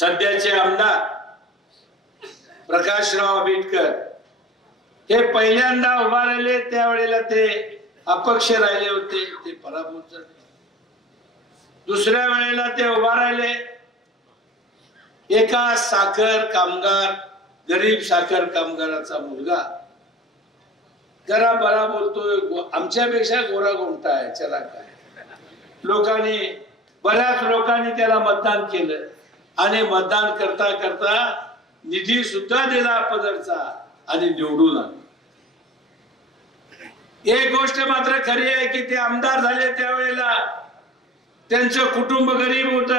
सध्याचे आमदार प्रकाशराव आंबेडकर हे पहिल्यांदा उभा राहिले त्यावेळेला ते अपक्ष राहिले होते ते पराभूत झाले. दुसऱ्या वेळेला ते उभा राहिले. एका साखर कामगार गरीब साखर कामगाराचा मुलगा. जरा बरा बोलतोय आमच्यापेक्षा गोरा गोमटा आहे? चला काय. लोकांनी बऱ्याच लोकांनी त्याला मतदान केलं. आणि मतदान करता करता निधी सुद्धा दिला पदरचा आणि निवडून आला एक गोष्ट मात्र खरी आहे की ते आमदार झाले त्यावेळेला त्यांचं कुटुंब गरीब होत.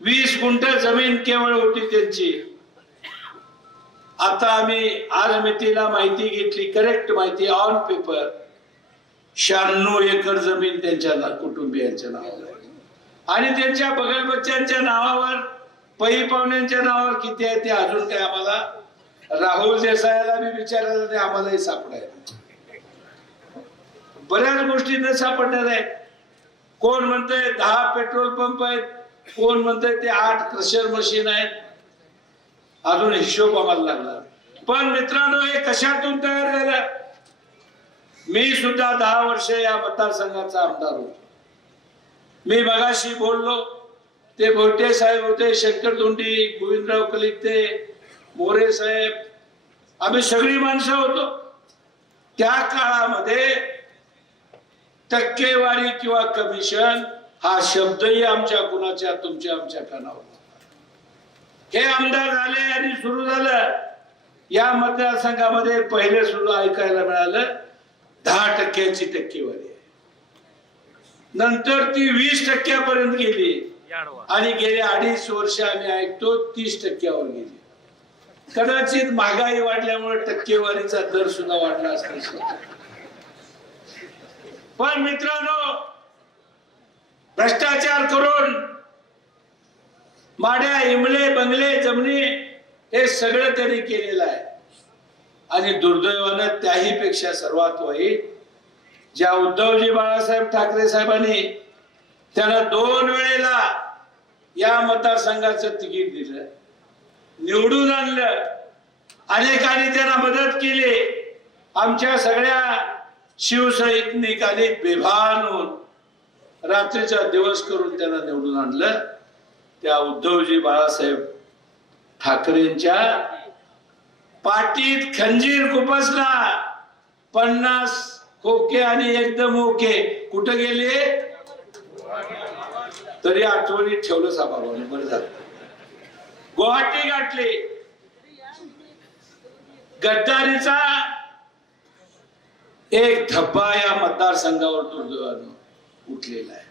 वीस गुंठ जमीन केवळ होती त्यांची. आता आम्ही आज मितीला माहिती घेतली करेक्ट माहिती ऑन पेपर शहाण्णव एकर जमीन त्यांच्या कुटुंबियांच्या नावावर. आणि त्यांच्या बगल बच्च्यांच्या नावावर पै पाहुण्यांच्या नावावर किती आहे ते अजून काय आम्हाला? राहुल देसाईला मी विचारायला ते आम्हालाही सापडायला. बऱ्याच गोष्टी न सापडणार आहेत कोण म्हणतंय दहा पेट्रोल पंप आहेत कोण म्हणतंय ते आठ क्रशर मशीन आहेत. अजून हिशोब आम्हाला लागला पण मित्रांनो हे कशातून तयार झालं? मी सुद्धा दहा वर्ष या मतदारसंघाचा आमदार होतो. मी मगाशी बोललो ते भोटे साहेब होते शंकर तोंडी गोविंदराव कलिते मोरे साहेब. आम्ही सगळी माणसं होतो. त्या काळामध्ये टक्केवारी किंवा कमिशन हा शब्दही आमच्या कुणाच्या तुमच्या आमच्या कानावर हे आमदार झाले आणि सुरू झालं. या मतदारसंघामध्ये पहिले सुरू ऐकायला मिळालं दहा टक्क्याची टक्केवारी आहे. नंतर ती वीस टक्क्यापर्यंत गेली. आणि गेले अडीच वर्ष आम्ही ऐकतो तीस टक्क्यावर गेली. कदाचित महागाई वाढल्यामुळे टक्केवारीचा दर सुद्धा वाढला असता पण मित्रांनो भ्रष्टाचार करून माड्या इमले बंगले जमनी हे सगळं त्यांनी केलेलं आहे. आणि दुर्दैवानं त्याही पेक्षा सर्वात वाईट ज्या उद्धवजी बाळासाहेब ठाकरे साहेबांनी त्याला दोन वेळेला या मतदारसंघाचं तिकीट दिलं. निवडून आणलं. अनेकांनी त्यांना मदत केली. आमच्या सगळ्या शिवसैनिकांनी बेभान होऊन रात्रीचा दिवस करून त्यांना निवडून आणलं. त्या उद्धवजी बाळासाहेब ठाकरेंच्या पाटीत खंजीर खुपसला पन्नास खोके आणि एकदम ओके. कुठं गेले? तरी आठवणीत ठेवलं साहेबांनी बरं झालं. गुवाहाटी गाठली. गद्दारीचा एक धब्बा या मतदारसंघावर उठलेला आहे.